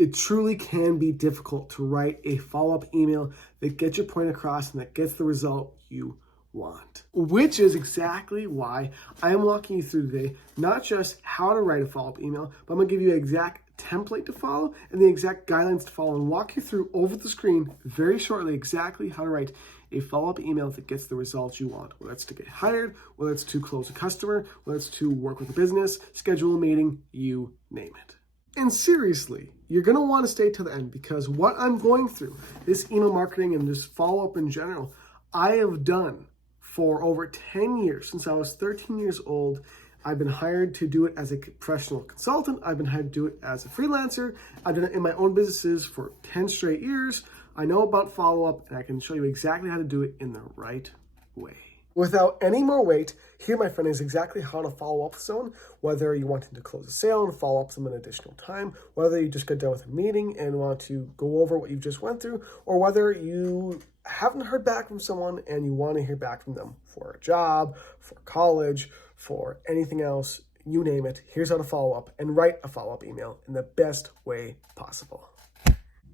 It truly can be difficult to write a follow-up email that gets your point across and that gets the result you want, which is exactly why I am walking you through today, not just how to write a follow-up email, but I'm going to give you an exact template to follow and the exact guidelines to follow and walk you through over the screen very shortly exactly how to write a follow-up email that gets the results you want, whether it's to get hired, whether it's to close a customer, whether it's to work with a business, schedule a meeting, you name it. And seriously, you're going to want to stay to the end because what I'm going through, this email marketing and this follow-up in general, I have done for over 10 years. Since I was 13 years old, I've been hired to do it as a professional consultant. I've been hired to do it as a freelancer. I've done it in my own businesses for 10 straight years. I know about follow-up and I can show you exactly how to do it in the right way. Without any more wait, here, my friend, is exactly how to follow up with someone, whether you want to close a sale and follow up with them in additional time, whether you just got done with a meeting and want to go over what you just went through, or whether you haven't heard back from someone and you want to hear back from them for a job, for college, for anything else, you name it. Here's how to follow up and write a follow-up email in the best way possible.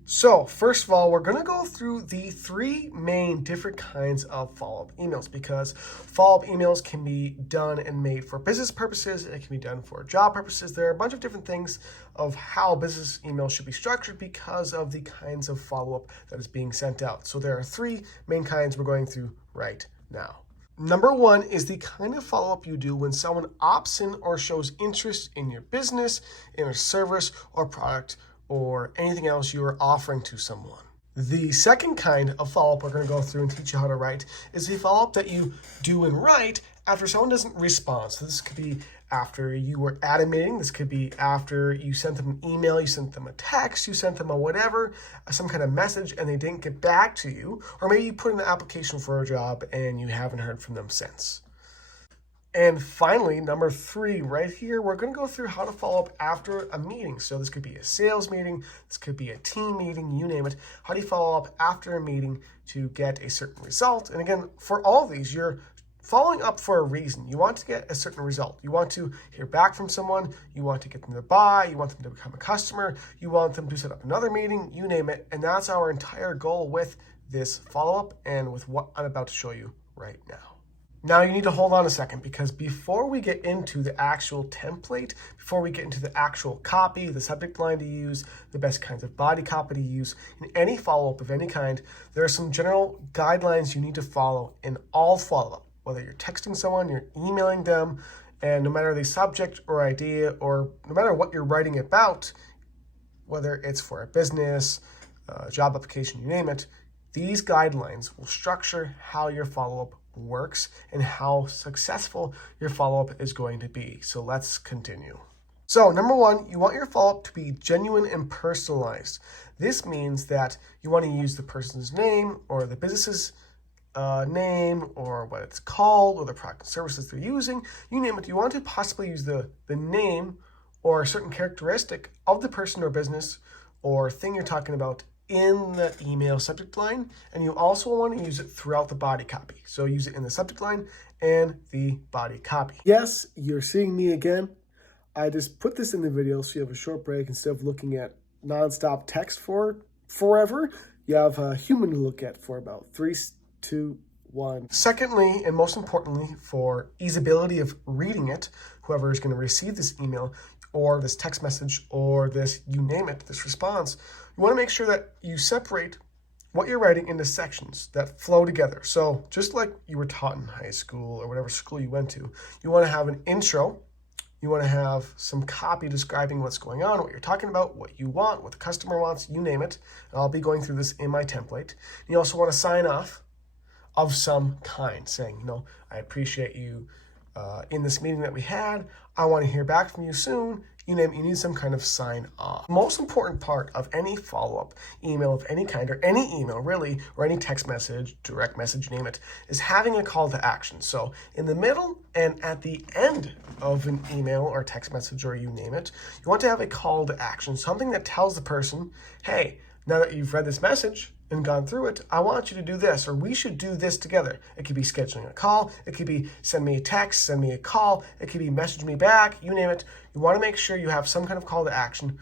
So first of all, we're going to go through the three main different kinds of follow-up emails because follow-up emails can be done and made for business purposes. It can be done for job purposes. There are a bunch of different things of how business emails should be structured because of the kinds of follow-up that is being sent out. So there are three main kinds we're going through right now. Number one is the kind of follow-up you do when someone opts in or shows interest in your business, in a service or product, or anything else you are offering to someone. The second kind of follow-up we're going to go through and teach you how to write is the follow-up that you do and write after someone doesn't respond. So this could be after you were at a meeting. This could be after you sent them an email, you sent them a text, you sent them a whatever, some kind of message, and they didn't get back to you. Or maybe you put in an application for a job and you haven't heard from them since. And finally, number three, right here, we're going to go through how to follow up after a meeting. So this could be a sales meeting, this could be a team meeting, you name it. How do you follow up after a meeting to get a certain result? And again, for all of these, you're following up for a reason. You want to get a certain result. You want to hear back from someone. You want to get them to buy. You want them to become a customer. You want them to set up another meeting, you name it. And that's our entire goal with this follow-up and with what I'm about to show you right now. Now you need to hold on a second because before we get into the actual template, before we get into the actual copy, the subject line to use, the best kinds of body copy to use in any follow-up of any kind, there are some general guidelines you need to follow in all follow-up, whether you're texting someone, you're emailing them, and no matter the subject or idea or no matter what you're writing about, whether it's for a business, job application, you name it, these guidelines will structure how your follow-up works and how successful your follow-up is going to be. So let's continue. So number one, you want your follow-up to be genuine and personalized. This means that you want to use the person's name or the business's name or what it's called or the product and services they're using. You name it. You want to possibly use the name or a certain characteristic of the person or business or thing you're talking about in the email subject line, and you also want to use it throughout the body copy. So use it in the subject line and the body copy. Yes, you're seeing me again. I just put this in the video so you have a short break instead of looking at nonstop text for forever. You have a human to look at for about 3, 2, 1. Secondly, and most importantly, for easeability of reading it, whoever is going to receive this email or this text message or this, you name it, this response, you want to make sure that you separate what you're writing into sections that flow together. So just like you were taught in high school or whatever school you went to, you want to have an intro. You want to have some copy describing what's going on, what you're talking about, what you want, what the customer wants, you name it. And I'll be going through this in my template. You also want to sign off of some kind saying, I appreciate you in this meeting that we had. I want to hear back from you soon. You name it, you need some kind of sign off. Most important part of any follow-up email of any kind, or any email really, or any text message, direct message, name it, is having a call to action. So in the middle and at the end of an email or text message, or you name it, you want to have a call to action, something that tells the person, hey, now that you've read this message and gone through it, I want you to do this, or we should do this together. It could be scheduling a call. It could be send me a text, send me a call. It could be message me back, you name it. You want to make sure you have some kind of call to action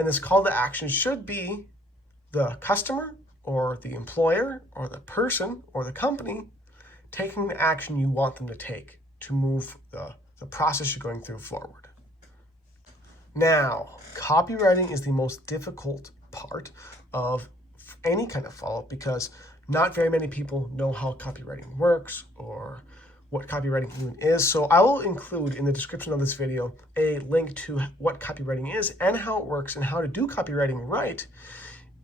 And this call to action should be the customer or the employer or the person or the company taking the action you want them to take to move the process you're going through forward. Now, copywriting is the most difficult part of any kind of follow-up because not very many people know how copywriting works or what copywriting even is. So I will include in the description of this video a link to what copywriting is and how it works and how to do copywriting right.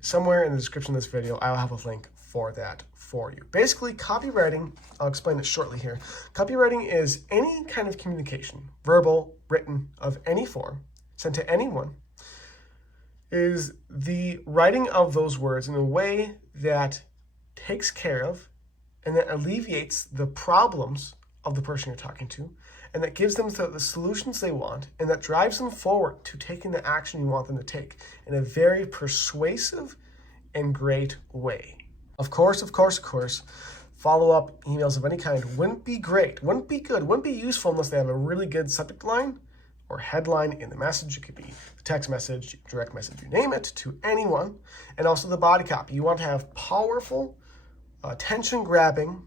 Somewhere in the description of this video, I'll have a link for that for you. Basically, copywriting, I'll explain it shortly here. Copywriting is any kind of communication, verbal, written, of any form, sent to anyone, is the writing of those words in a way that takes care of and that alleviates the problems of the person you're talking to, and that gives them the solutions they want, and that drives them forward to taking the action you want them to take in a very persuasive and great way. Of course, follow-up emails of any kind wouldn't be great, wouldn't be good, wouldn't be useful unless they have a really good subject line or headline in the message. It could be the text message, direct message, you name it, to anyone. And also the body copy. You want to have powerful, attention-grabbing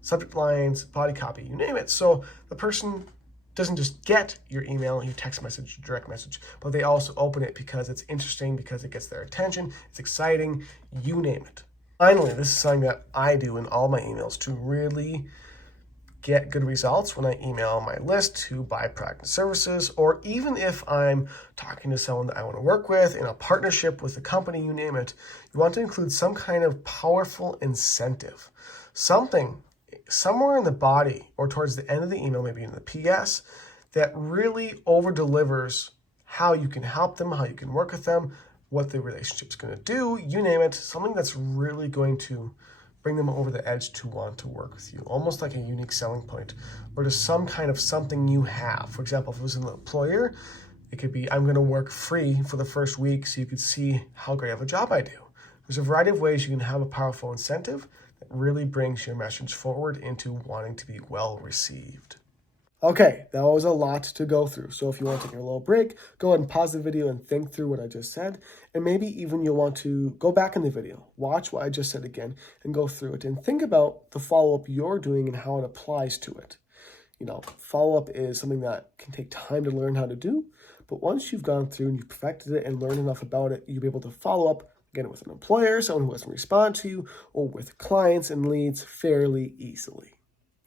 subject lines, body copy, you name it. So the person doesn't just get your email, your text message, your direct message, but they also open it because it's interesting, because it gets their attention, it's exciting, you name it. Finally, this is something that I do in all my emails to really get good results when I email my list to buy product and services, or even if I'm talking to someone that I want to work with in a partnership with a company, you name it, you want to include some kind of powerful incentive, something somewhere in the body or towards the end of the email, maybe in the PS, that really over delivers how you can help them, how you can work with them, what the relationship's going to do, you name it, something that's really going to bring them over the edge to want to work with you, almost like a unique selling point, or to some kind of something you have. For example, if it was an employer, it could be, I'm going to work free for the first week so you could see how great of a job I do. There's a variety of ways you can have a powerful incentive that really brings your message forward into wanting to be well received. Okay, that was a lot to go through. So if you want to take a little break, go ahead and pause the video and think through what I just said. And maybe even you'll want to go back in the video, watch what I just said again, and go through it and think about the follow-up you're doing and how it applies to it. You know, follow-up is something that can take time to learn how to do, but once you've gone through and you've perfected it and learned enough about it, you'll be able to follow up again with an employer, someone who doesn't respond to you, or with clients and leads fairly easily.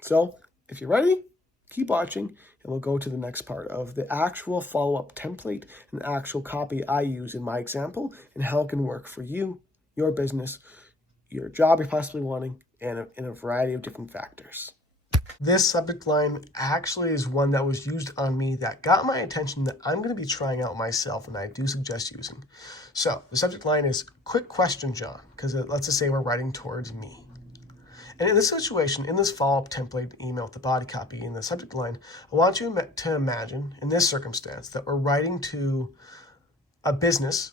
So if you're ready, keep watching, and we'll go to the next part of the actual follow-up template and the actual copy I use in my example and how it can work for you, your business, your job you're possibly wanting, and in a variety of different factors. This subject line actually is one that was used on me that got my attention that I'm going to be trying out myself, and I do suggest using. So the subject line is, quick question, John, because let's just say we're writing towards me. And in this situation, in this follow-up template email with the body copy in the subject line, I want you to imagine, in this circumstance, that we're writing to a business,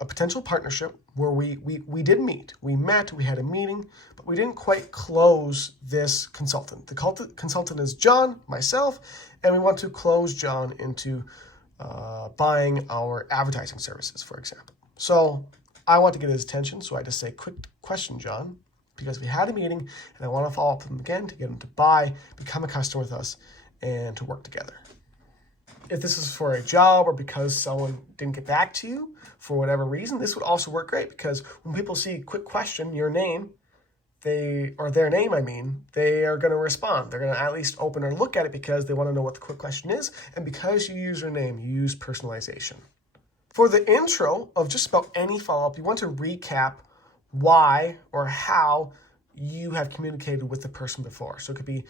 a potential partnership, where we did meet. We met, we had a meeting, but we didn't quite close this consultant. The consultant is John, myself, and we want to close John into buying our advertising services, for example. So I want to get his attention, so I just say, quick question, John, because we had a meeting and I want to follow up with him again to get him to buy, become a customer with us, and to work together. If this is for a job or because someone didn't get back to you for whatever reason, this would also work great, because when people see quick question, your name, their name, they are going to respond. They're going to at least open or look at it because they want to know what the quick question is. And because you use your name, you use personalization. For the intro of just about any follow-up, you want to recap why or how you have communicated with the person before. So it could be,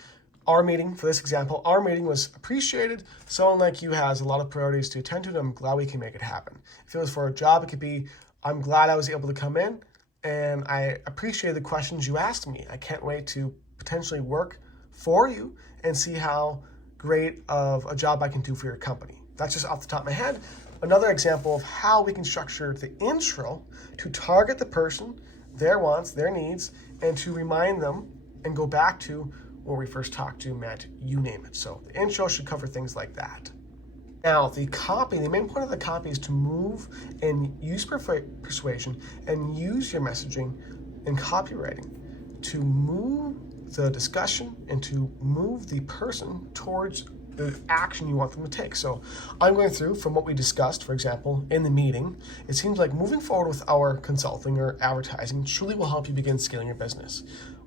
our meeting, for this example, our meeting was appreciated. Someone like you has a lot of priorities to attend to, and I'm glad we can make it happen. If it was for a job, it could be, I'm glad I was able to come in, and I appreciate the questions you asked me. I can't wait to potentially work for you and see how great of a job I can do for your company. That's just off the top of my head. Another example of how we can structure the intro to target the person, their wants, their needs, and to remind them and go back to where we first talked to, met, you name it. So the intro should cover things like that. Now, the copy, the main point of the copy is to move and use persuasion and use your messaging and copywriting to move the discussion and to move the person towards the action you want them to take. So I'm going through from what we discussed, for example, in the meeting. It seems like moving forward with our consulting or advertising truly will help you begin scaling your business.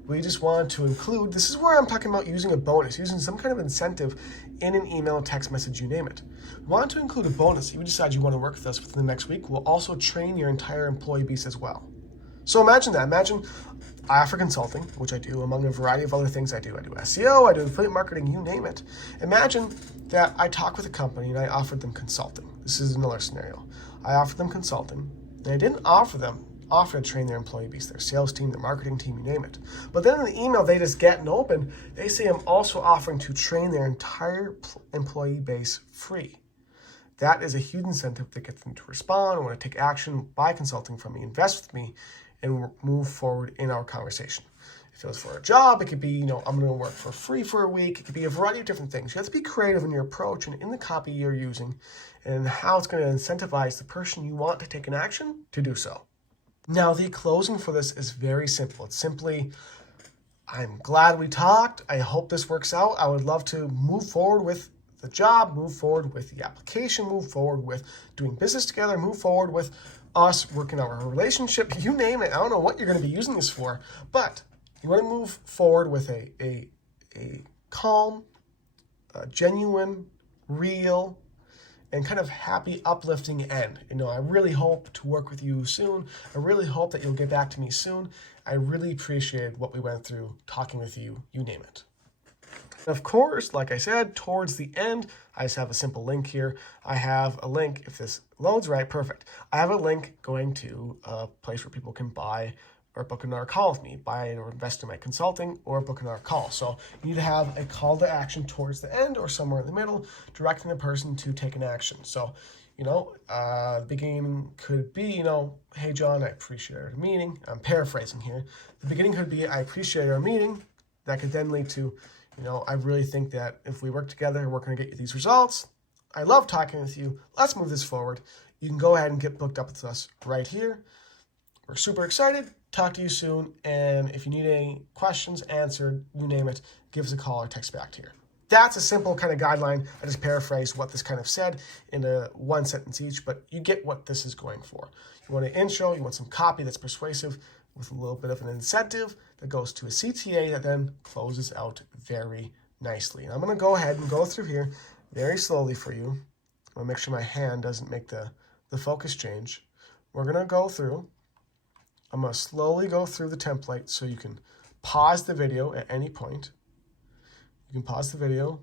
We just want to include, this is where I'm talking about using a bonus, using some kind of incentive in an email, text message, you name it. We want to include a bonus. If you decide you want to work with us within the next week, we'll also train your entire employee base as well. So imagine that. Imagine I offer consulting, which I do among a variety of other things I do. I do SEO, I do affiliate marketing, you name it. Imagine that I talk with a company and I offered them consulting. This is another scenario. I offered them consulting and I didn't offer to train their employee base, their sales team, their marketing team, you name it. But then in the email they just get and open, they say I'm also offering to train their entire employee base free. That is a huge incentive that gets them to respond, want to take action, buy consulting from me, invest with me, and move forward in our conversation. If it was for a job, it could be, I'm going to work for free for a week. It could be a variety of different things. You have to be creative in your approach and in the copy you're using and how it's going to incentivize the person you want to take an action to do so. Now, the closing for this is very simple. It's simply, I'm glad we talked. I hope this works out. I would love to move forward with the job, move forward with the application, move forward with doing business together, move forward with us working on our relationship, you name it. I don't know what you're going to be using this for, but you want to move forward with a calm, genuine, real, and kind of happy, uplifting end. I really hope to work with you soon. I really hope that you'll get back to me soon. I really appreciated what we went through talking with you, you name it. Of course, like I said, towards the end, I just have a simple link here. I have a link, if this loads right, perfect. I have a link going to a place where people can buy or book another call with me, buy or invest in my consulting, or book another call. So you need to have a call to action towards the end or somewhere in the middle, directing the person to take an action. So, the beginning could be, hey, John, I appreciate our meeting. I'm paraphrasing here. The beginning could be, I appreciate our meeting. That could then lead to, I really think that if we work together, we're going to get you these results. I love talking with you. Let's move this forward. You can go ahead and get booked up with us right here. We're super excited. Talk to you soon. And if you need any questions answered, you name it, give us a call or text back here. That's a simple kind of guideline. I just paraphrased what this kind of said in a one sentence each, but you get what this is going for. You want an intro, you want some copy that's persuasive with a little bit of an incentive that goes to a CTA that then closes out very nicely. And I'm going to go ahead and go through here very slowly for you. I'm going to make sure my hand doesn't make the focus change. We're going to go through. I'm going to slowly go through the template so you can pause the video at any point. You can pause the video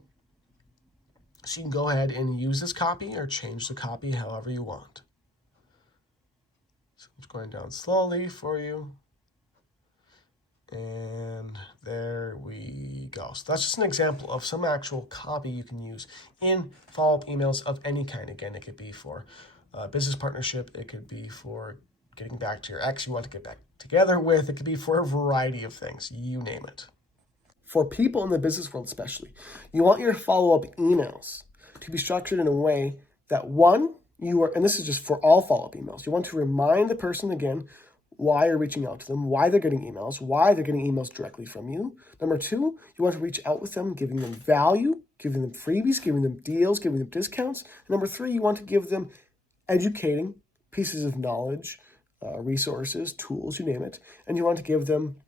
so you can go ahead and use this copy or change the copy however you want. So I'm just going down slowly for you. And there we go. So that's just an example of some actual copy you can use in follow-up emails of any kind. Again, it could be for a business partnership. It could be for getting back to your ex you want to get back together with. It could be for a variety of things. You name it. For people in the business world especially, you want your follow-up emails to be structured in a way that, one, and this is just for all follow-up emails, you want to remind the person again why you're reaching out to them, why they're getting emails, why they're getting emails directly from you. Number two, you want to reach out with them, giving them value, giving them freebies, giving them deals, giving them discounts. And number three, you want to give them educating pieces of knowledge, resources, tools, you name it. And you want to give them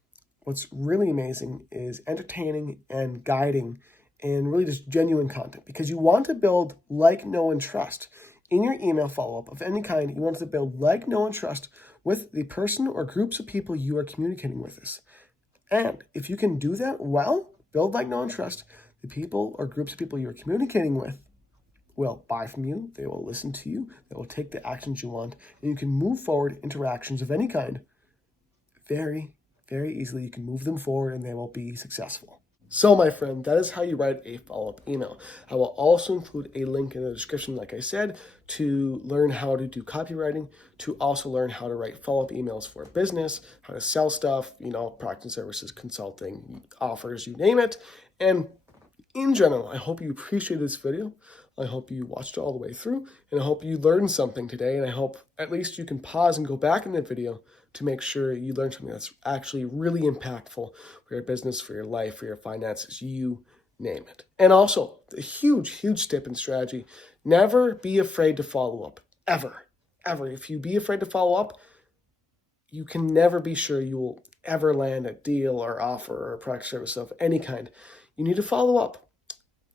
what's really amazing is entertaining and guiding and really just genuine content, because you want to build like, know, and trust in your email follow-up of any kind. You want to build like, know, and trust with the person or groups of people you are communicating with this. And if you can do that well, build like, know, and trust, the people or groups of people you're communicating with will buy from you, they will listen to you, they will take the actions you want, and you can move forward interactions of any kind very, very easily. You can move them forward and they will be successful. So, my friend, that is how you write a follow-up email. I will also include a link in the description, like I said, to learn how to do copywriting, to also learn how to write follow-up emails for a business, how to sell stuff, product and services, consulting, offers, you name it. And in general, I hope you appreciate this video. I hope you watched it all the way through, and I hope you learned something today, and I hope at least you can pause and go back in the video to make sure you learn something that's actually really impactful for your business, for your life, for your finances, you name it. And also, a huge tip and strategy, never be afraid to follow up, ever. If you be afraid to follow up, you can never be sure you will ever land a deal or offer or product service of any kind. You need to follow up,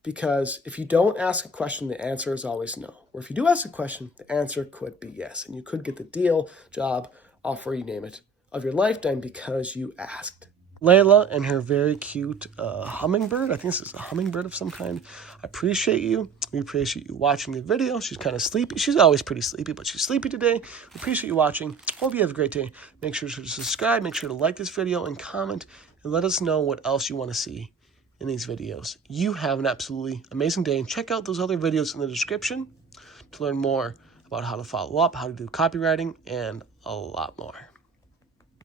because if you don't ask a question, the answer is always no. Or if you do ask a question, the answer could be yes. And you could get the deal, job, offer, you name it, of your lifetime because you asked. Layla and her very cute hummingbird. I think this is a hummingbird of some kind. I appreciate you. We appreciate you watching the video. She's kind of sleepy. She's always pretty sleepy, but she's sleepy today. We appreciate you watching. Hope you have a great day. Make sure to subscribe. Make sure to like this video and comment. And let us know what else you want to see in these videos. You have an absolutely amazing day. And check out those other videos in the description to learn more about how to follow up, how to do copywriting, and a lot more.